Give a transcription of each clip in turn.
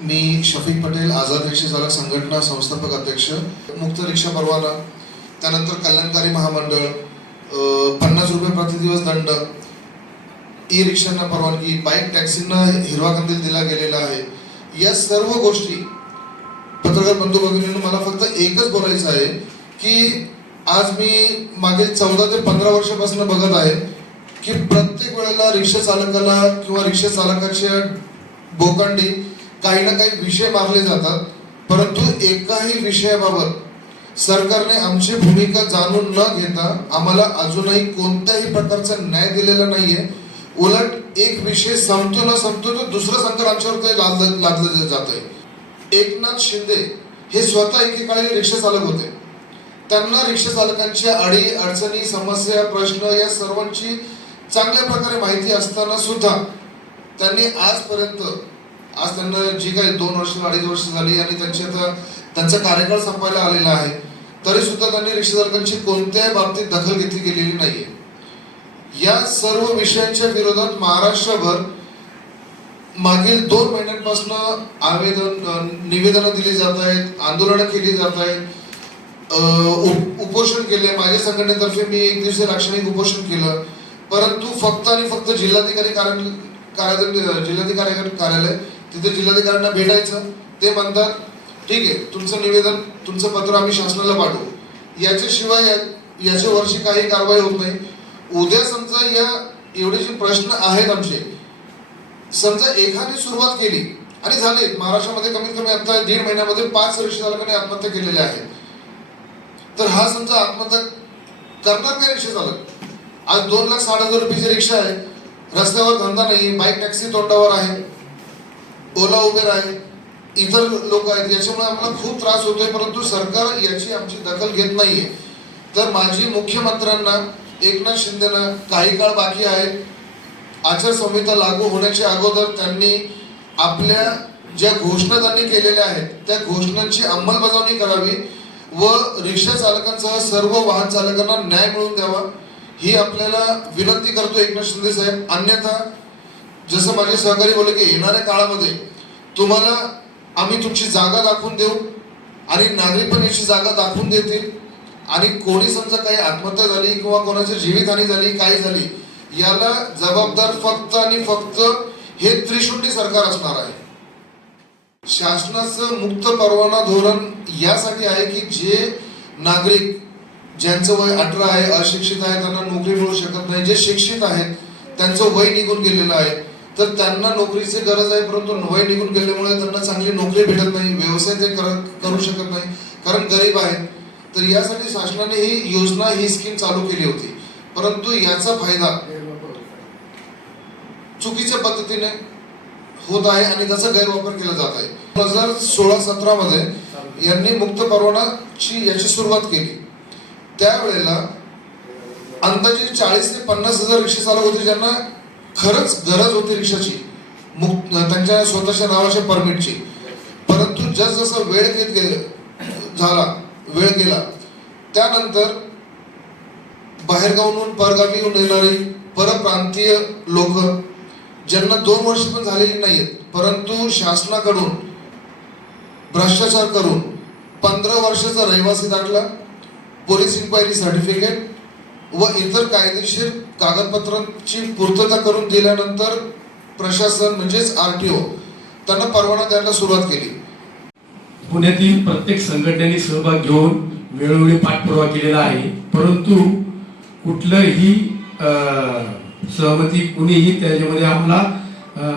मी शफीक पटेल, आझाद रिक्षा चालक संघटना संस्थापक अध्यक्ष, मुक्त रिक्षा परवाना, त्यानंतर कल्याणकारी महामंडळ, 50 रुपये प्रतिदिवस दंड, ई रिक्षांना परवानगी, बाईक टॅक्सींना हिरवा कंदील दिला गेलेला आहे. या सर्व गोष्टी पत्रकार बंधू भगिनींनो, मला फक्त एकच बोलायचं आहे की आज मी मागील 14 ते 15 वर्षापासून बघत आहे की प्रत्येक वेळेला रिक्षा चालकाला किंवा रिक्षा चालकाच्या बोकांडी काही ना काही विषय मारले जातात, परंतु एकाही विषयाबाबत सरकारने आमची भूमिका जाणून न घेता आम्हाला अजूनही कोणत्याही प्रकारचा न्याय दिलेला नाहीये. उलट एक विषय संपतो ना संपतो तर दुसरं संकट आमच्यावर लादलं जात आहे. एकनाथ शिंदे हे स्वतः एकेकाळी रिक्षा चालक होते. त्यांना रिक्षा चालकांच्या अडी अडचणी, समस्या, प्रश्न या सर्वांची चांगल्या प्रकारे माहिती असताना सुद्धा त्यांनी आजपर्यंत, आज त्यांना जी काही 2 वर्ष 2.5 वर्ष झाली आणि त्यांचा कार्यकाळ संपायला आलेला आहे, तरी सुद्धा त्यांनी रिक्षा चालकांची कोणत्याही बाबतीत दखल घेतली गेलेली नाहीये. या सर्व विषयांच्या विरोधात महाराष्ट्रभर मागील 2 महिन्यांपासून निवेदनं दिली जात आहेत, आंदोलनं केली जात आहेत, उपोषण केले. माझ्या संघटनेतर्फे मी 1 दिवसीय लाक्षणिक उपोषण केलं, परंतु फक्त आणि फक्त जिल्हाधिकारी कार्यालय तिथे जिल्हाधिकाऱ्यांना भेटायचं, ते म्हणतात ठीक आहे तुमचं निवेदन, तुमचं पत्र आम्ही शासनाला पाठवू. याच्याशिवाय याच्या वर्षी काही कारवाई होत नाही. उद्या समजा या एवढे जे प्रश्न आहेत आमचे, समजा एखादी सुरुवात केली आणि झाले, महाराष्ट्रामध्ये कमीत कमी आता 1.5 महिन्यामध्ये 5 रिक्षा चालकांनी आत्महत्या केलेल्या आहेत, तर हा समजा आत्महत्या करणार काय रिक्षा चालक? आज 2,60,000 रुपयाची रिक्षा आहे, रस्त्यावर धंदा नाही, बाईक टॅक्सी तोंडावर आहे, ओला उबेर आहे, इतर लोक आहेत, याच्यामुळे आम्हाला खूप त्रास होतोय, परंतु सरकार याची आमची दखल घेत नाहीये. तर माजी मुख्यमंत्र्यांना एकनाथ शिंदेना काही काळ बाकी आहे, आचारसंहिता लागू होण्याच्या अगोदर त्यांनी आपल्या ज्या घोषणा त्यांनी केलेल्या आहेत त्या घोषणांची अंमलबजावणी करावी व रिक्षा चालकांसह सर्व वाहन चालकांना न्याय मिळवून द्यावा, ही आपल्याला विनंती करतो एकनाथ शिंदे साहेब. अन्यथा जसं माझे सहकारी बोलले की येणाऱ्या काळामध्ये तुम्हाला आम्ही तुमची जागा दाखवून देऊ आणि नागरिक पण याची जागा दाखवून देतील, आणि कोणी समजा काही आत्महत्या झाली किंवा कोणाची जीवितहानी झाली, काही झाली, याला जबाबदार फक्त आणि फक्त हे त्रिशुंडी सरकार असणार आहे. शासनाचं मुक्त परवाना धोरण यासाठी आहे की जे नागरिक ज्यांचं वय 18 आहे, अशिक्षित आहे, त्यांना नोकरी मिळू शकत नाही, जे शिक्षित आहेत त्यांचं वय निघून गेलेलं आहे, तर त्यांना नोकरीची गरज आहे, परंतु वय निघून गेल्यामुळे त्यांना चांगली नोकरी भेटत नाही, व्यवसाय ते करू शकत नाही कारण गरीब आहेत. तर यासाठी शासनाने ही योजना, ही स्कीम चालू केली होती, परंतु याचा फायदा चुकीच्या पद्धतीने होत आहे आणि त्याचा गैरवापर केला जात आहे. 2016-17 मध्ये यांनी मुक्त परवानाची याची सुरुवात केली. त्यावेळेला अंदाजे 40 ते 50 हजार रिक्षा चालक होते ज्यांना खरंच गरज होती रिक्षाची, त्यांच्या स्वतःच्या नावाच्या परमिटची. परंतु जसजसा वेळ गेला त्यानंतर बाहेरगावून परगावी येणारी परप्रांतीय लोक ज्यांना 2 वर्ष पण झालेली नाहीत, परंतु शासनाकडून भ्रष्टाचार करून 15 वर्षाचा रहिवासी दाखला, पोलीस इन्क्वायरी सर्टिफिकेट व इतर कायदेशीर कागदपत्रांची पूर्तता करून दिल्यानंतर प्रशासन म्हणजेच RTO त्यांना परवाना द्यायला सुरुवात केली. पुण्यातील प्रत्येक संघटनेने सहभाग घेऊन वेळोवेळी पाठपुरावा केलेला आहे, परंतु कुठलंही सहमती कुणीही त्याच्यामध्ये आम्हाला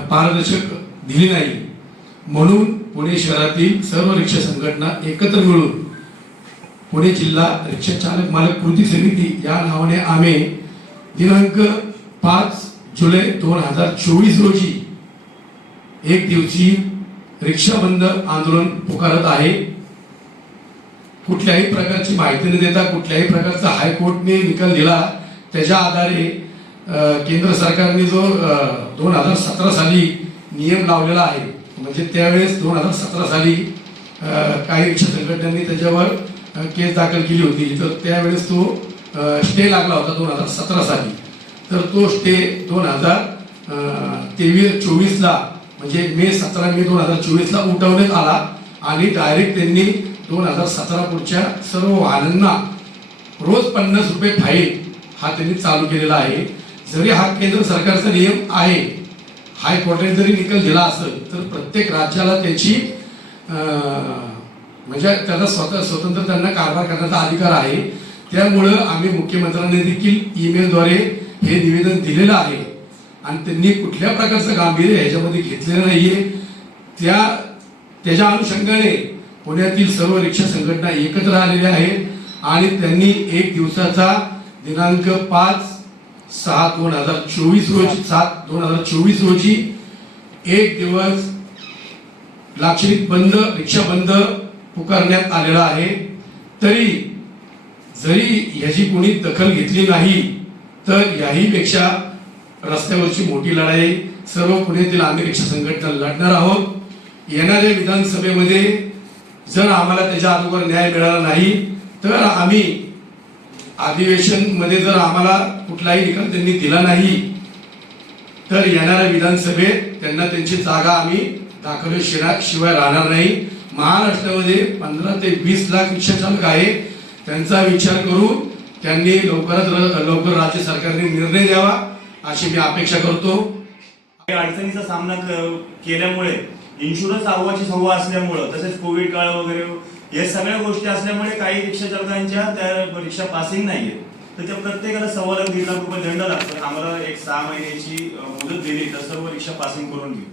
पारदर्शक दिली नाही. म्हणून पुणे शहरातील सर्व रिक्षा संघटना एकत्र मिळून पुणे जिल्हा रिक्षा चालक मालक कृती समिती या नावाने आम्ही दिनांक 5 जुलै 2024 रोजी 1 दिवसीय रिक्षा बंद आंदोलन पुकारत आहे. कुठल्याही प्रकारची माहिती न देता, कुठल्याही प्रकारचा हायकोर्टने निकाल दिला त्याच्या आधारे केंद्र सरकारने जो 2017 साली नियम लावलेला आहे, म्हणजे त्यावेळेस 2017 साली काही रिक्षा संघटनांनी त्याच्यावर केस दाखल केली होती, तर त्यावेळेस तो स्टे लागला होता 2017 साली. तर तो स्टे 2024ला म्हणजे मे 17 मे 2024 ला उठवण्यात आला आणि डायरेक्ट त्यांनी 2017 पुढच्या सर्व वाहनांना रोज 50 रुपये फाईन हा त्यांनी चालू केलेला आहे. जरी हा केंद्र सरकारचा नियम आहे, हायकोर्टाने जरी निकाल दिला असेल तर प्रत्येक राज्याला त्याची म्हणजे त्याचा स्वतंत्र त्यांना कारभार करण्याचा अधिकार आहे. त्यामुळं आम्ही मुख्यमंत्र्यांनी देखील ईमेलद्वारे हे निवेदन दिलेलं आहे आणि त्यांनी कुठल्या प्रकारचं गांभीर्य ह्याच्यामध्ये घेतलेलं नाहीये. त्याच्या अनुषंगाने पुण्यातील सर्व रिक्षा संघटना एकत्र आलेल्या आहेत आणि त्यांनी एक दिवसाचा दिनांक 5/6/2024 रोजी एक दिवस लाक्षणिक बंद, रिक्षा बंद पुकारण्यात आलेला आहे. तरी जरी याची कोणी दखल घेतली नाही तर याहीपेक्षा रस्त्यावरची मोठी लढाई सर्व पुण्यातील आम्ही रिक्षा संघटना लढणार आहोत. येणाऱ्या विधानसभेमध्ये जर आम्हाला त्याच्या अगोदर न्याय मिळाला नाही तर आम्ही अधिवेशन मध्ये जर आम्हाला कुठलाही निकाल त्यांनी दिला नाही तर येणाऱ्या विधानसभेत त्यांना त्यांची जागा आम्ही दाखवल्याशिवाय राहणार नाही. महाराष्ट्रामध्ये 15 ते 20 लाख रिक्षा चालक आहे. त्यांचा विचार करून त्यांनी लवकरात लवकर राज्य सरकारने निर्णय द्यावा अशी मी अपेक्षा करतो. अडचणीचा सामना केल्यामुळे इन्शुरन्स अव्वाची सव्वा असल्यामुळं तसेच कोविड काळ वगैरे या सगळ्या गोष्टी असल्यामुळे काही रिक्षा चालकांच्या त्या रिक्षा पासिंग नाहीये, तर त्या प्रत्येकाला 1.25 लाख रुपये दंड लागतो. आम्हाला एक 6 महिन्याची मुदत दिली तर सर्व रिक्षा पासिंग करून घेऊ.